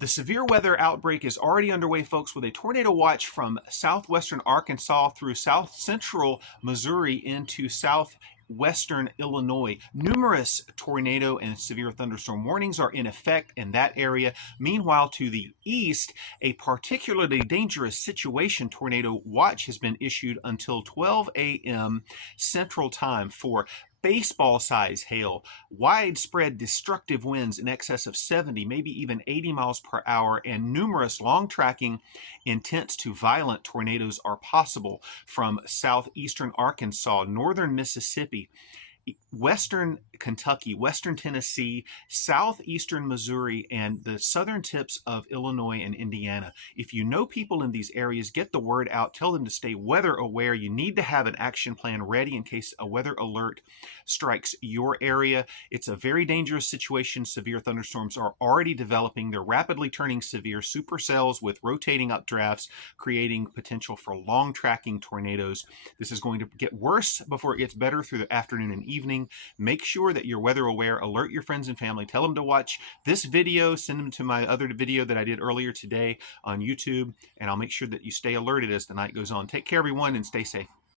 The severe weather outbreak is already underway, folks, with a tornado watch from southwestern Arkansas through south central Missouri into southwestern Illinois. Numerous tornado and severe thunderstorm warnings are in effect in that area. Meanwhile, to the east, a particularly dangerous situation tornado watch has been issued until 12 a.m. Central Time for baseball-size hail, widespread destructive winds in excess of 70, maybe even 80 miles per hour, and numerous long-tracking, intense to violent tornadoes are possible from southeastern Arkansas, northern Mississippi, western Kentucky, western Tennessee, southeastern Missouri, and the southern tips of Illinois and Indiana. If you know people in these areas, get the word out. Tell them to stay weather aware. You need to have an action plan ready in case a weather alert strikes your area. It's a very dangerous situation. Severe thunderstorms are already developing. They're rapidly turning severe supercells with rotating updrafts, creating potential for long tracking tornadoes. This is going to get worse before it gets better through the afternoon and evening. Make sure that you're weather aware. Alert your friends and family. Tell them to watch this video. Send them to my other video that I did earlier today on YouTube, and I'll make sure that you stay alerted as the night goes on. Take care, everyone, and stay safe.